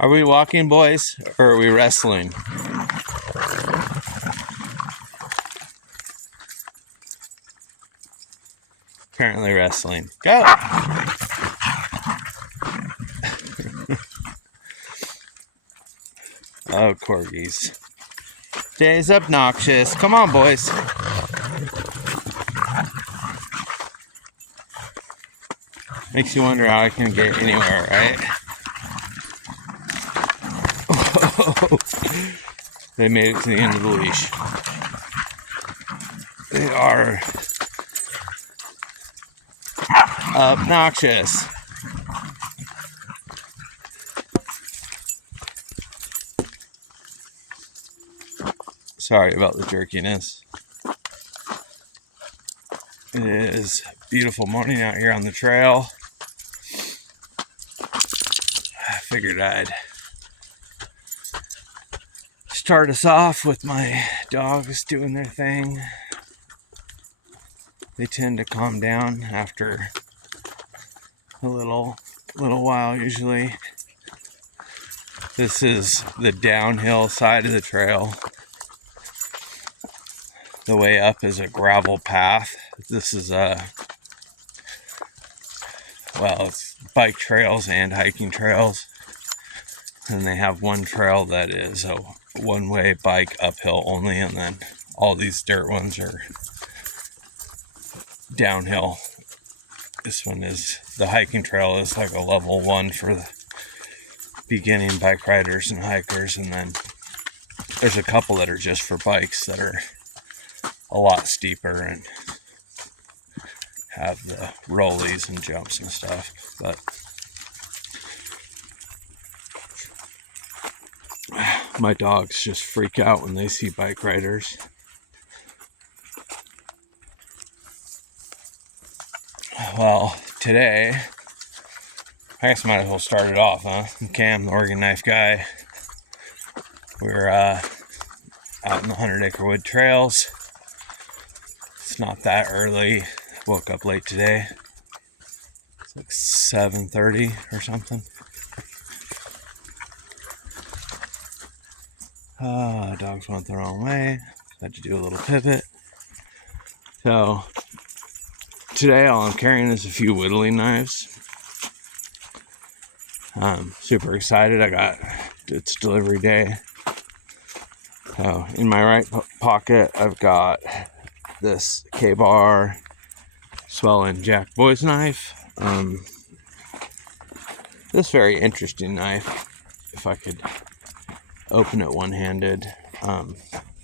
Are we walking, boys, or are we wrestling? Apparently wrestling. Go! Oh, corgis. Jay's obnoxious. Come on, boys. Makes you wonder how I can get anywhere, right? They made it to the end of the leash. They are obnoxious. Sorry about the jerkiness. It is a beautiful morning out here on the trail. I figured I'd start us off with my dogs doing their thing. They tend to calm down after a little while usually. This is the downhill side of the trail. The way up is a gravel path. This is it's bike trails and hiking trails. And they have one trail that is a one-way bike uphill only, and then all these dirt ones are downhill. This one is, the hiking trail is like a level 1 for the beginning bike riders and hikers, and then there's a couple that are just for bikes that are a lot steeper and have the rollies and jumps and stuff. But my dogs just freak out when they see bike riders. Well, today, I guess I might as well start it off, huh? I'm Cam, the Oregon Knife Guy. We're out in the 100 Acre Wood Trails. It's not that early. Woke up late today. It's like 7:30 or something. Dogs went the wrong way. Had to do a little pivot. So today all I'm carrying is a few whittling knives. I'm super excited. It's delivery day. So in my right pocket I've got this K-Bar Swell & Jack Boys knife. This very interesting knife. If I could open it one-handed.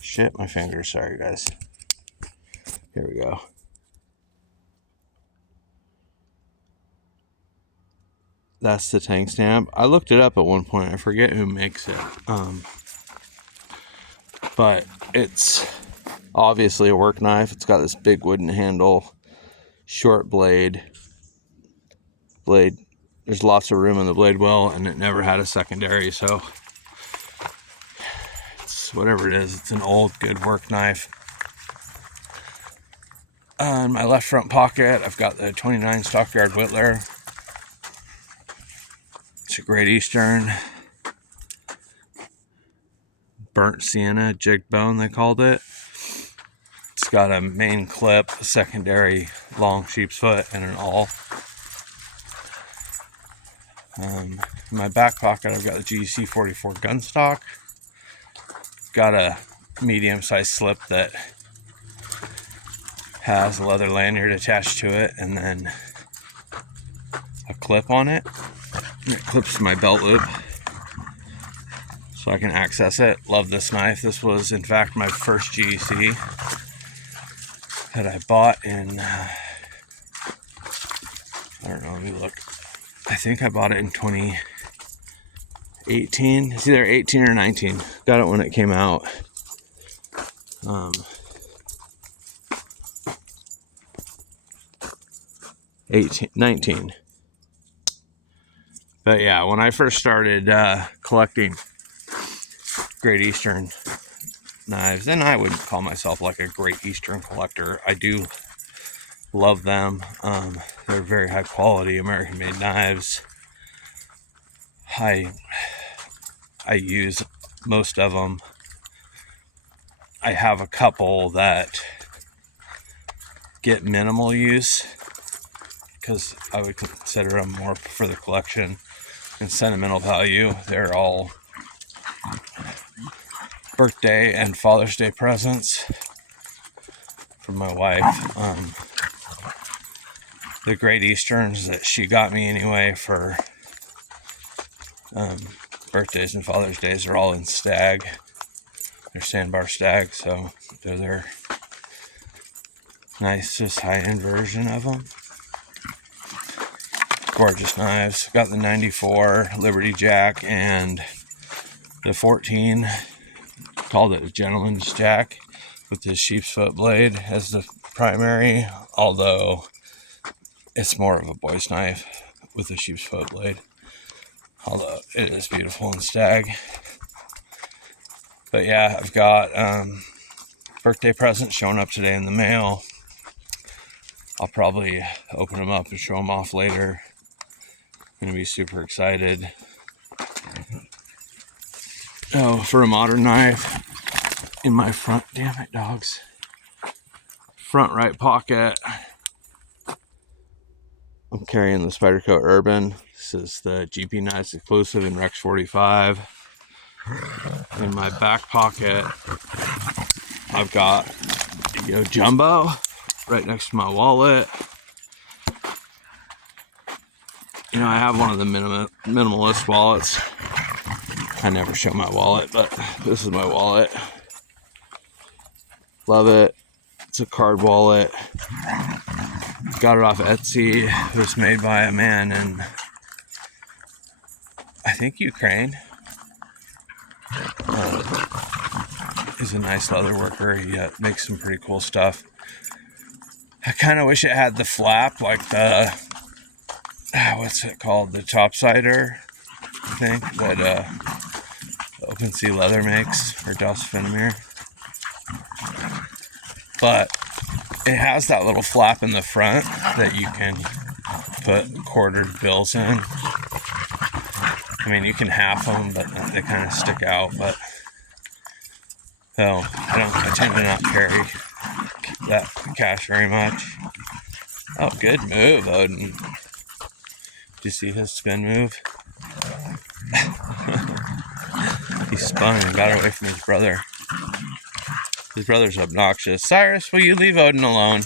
Shit, my fingers. Sorry, guys. Here we go. That's the tank stamp. I looked it up at one point. I forget who makes it. But it's obviously a work knife. It's got this big wooden handle, short blade. There's lots of room in the blade well, and it never had a secondary, so it's whatever it is. It's an old, good work knife. In my left front pocket, I've got the 29 Stockyard Whittler. It's a Great Eastern. Burnt sienna, jigged bone, they called it. It's got a main clip, a secondary long sheep's foot, and an awl. In my back pocket, I've got the GC 44 gun stock. Got a medium-sized slip that has a leather lanyard attached to it, and then a clip on it. And it clips to my belt loop, so I can access it. Love this knife. This was, in fact, my first GEC that I bought in, I don't know, let me look. I think I bought it in 2018. It's either 18 or 19. Got it when it came out. 19. But yeah, when I first started collecting Great Eastern knives, and I would call myself like a Great Eastern collector. I do love them. They're very high quality American made knives. I I use most of them. I have a couple that get minimal use because I would consider them more for the collection and sentimental value. They're all birthday and Father's Day presents from my wife. The Great Easterns that she got me anyway for birthdays and Father's Days are all in stag. They're sandbar stag, so they're their nice, just high-end version of them. Gorgeous knives. Got the 94 Liberty Jack and the 14. Called it a gentleman's jack with the sheep's foot blade as the primary, although it's more of a boy's knife with the sheep's foot blade. Although it is beautiful in stag. But yeah, I've got birthday presents showing up today in the mail. I'll probably open them up and show them off later. I'm gonna be super excited. Oh, for a modern knife, in my front, damn it, dogs. Front right pocket, I'm carrying the Spyderco Urban. This is the GP Knives exclusive in Rex 45. In my back pocket, I've got Jumbo right next to my wallet. I have one of the minimalist wallets. I never show my wallet, but this is my wallet. Love it. It's a card wallet. Got it off Etsy. It was made by a man in, I think, Ukraine. He's a nice leather worker. He makes some pretty cool stuff. I kind of wish it had the flap, like the, what's it called? The topsider, I think, that Open Sea Leather makes, or Dust Finnemere. But it has that little flap in the front that you can put quartered bills in. I mean, you can half them, but they kind of stick out. But so I tend to not carry that cash very much. Oh, good move, Oden. Did you see his spin move? He spun and got away from his brother. His brother's obnoxious. Cyrus, will you leave Oden alone?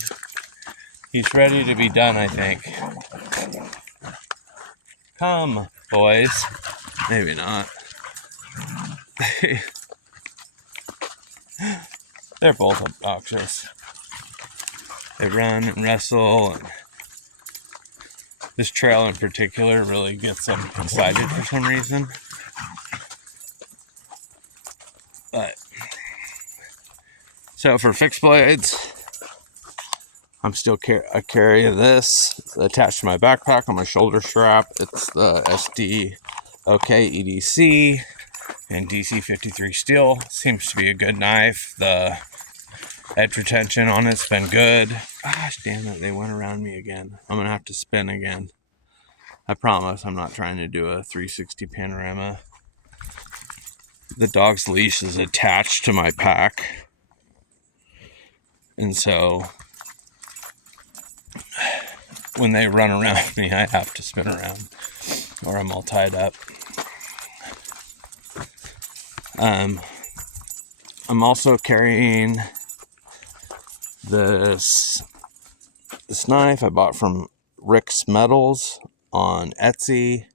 He's ready to be done, I think. Come, boys. Maybe not. They're both obnoxious. They run and wrestle. And this trail in particular really gets them excited for some reason. But so for fixed blades, I'm still I carry this. It's attached to my backpack on my shoulder strap. It's the SD OK EDC and DC 53 steel. Seems to be a good knife. The edge retention on it's been good. Gosh damn it, they went around me again. I'm gonna have to spin again. I promise I'm not trying to do a 360 panorama. The dog's leash is attached to my pack. And so when they run around me, I have to spin around or I'm all tied up. I'm also carrying this knife I bought from Rick's Metals on Etsy.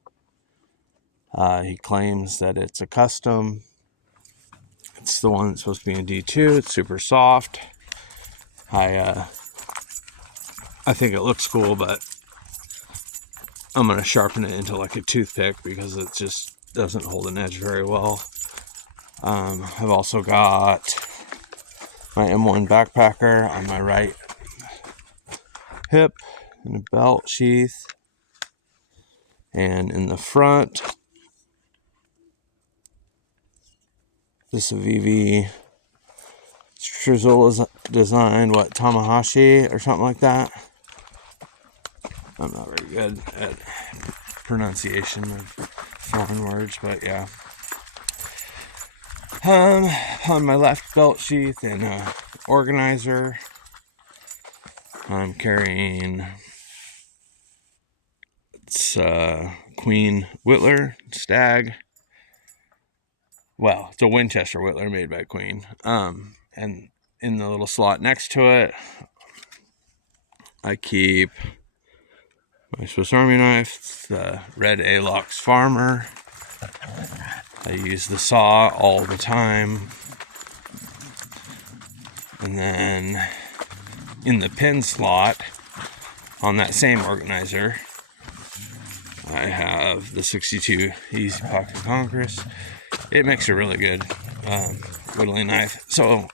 He claims that it's a custom. It's the one that's supposed to be in D2. It's super soft. I think it looks cool, but I'm going to sharpen it into like a toothpick because it just doesn't hold an edge very well. I've also got my M1 backpacker on my right hip and a belt sheath. And in the front, this Vivi Struzula designed, Tamahashi or something like that. I'm not very good at pronunciation of foreign words, but yeah. On my left belt sheath and organizer, I'm carrying Queen Whittler Stag. Well, it's a Winchester Whittler made by Queen. And in the little slot next to it, I keep my Swiss Army knife, the red A-Lox Farmer. I use the saw all the time. And then in the pin slot on that same organizer, I have the 62 Easy Pocket Congress. It makes a really good whittling knife. So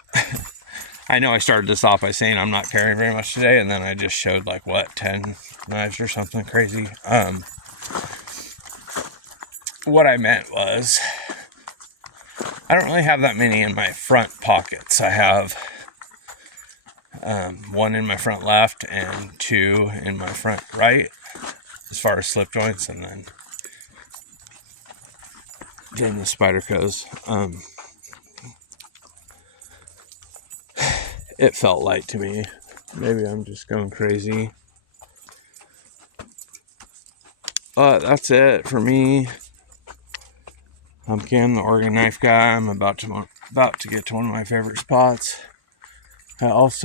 I know I started this off by saying I'm not carrying very much today, and then I just showed like what, 10 knives or something crazy. What I meant was I don't really have that many in my front pockets. I have one in my front left and two in my front right as far as slip joints, and then the Spyderco's. It felt light to me. Maybe I'm just going crazy. But that's it for me. I'm Cam, the Oregon knife guy. I'm about to get to one of my favorite spots. There's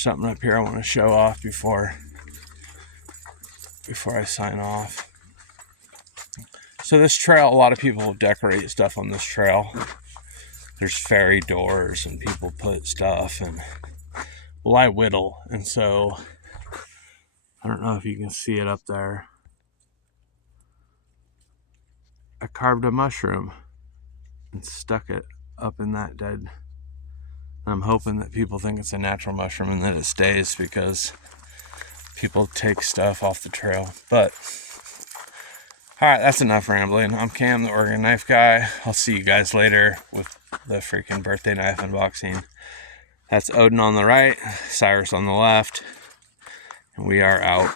something up here I want to show off before I sign off. So this trail, a lot of people decorate stuff on this trail. There's fairy doors and people put stuff, and well, I whittle, and so I don't know if you can see it up there. I carved a mushroom and stuck it up in that dead. I'm hoping that people think it's a natural mushroom and that it stays, because people take stuff off the trail. But alright, that's enough rambling. I'm Cam, the Oregon knife guy. I'll see you guys later with the freaking birthday knife unboxing. That's Oden on the right, Osiris on the left, and we are out.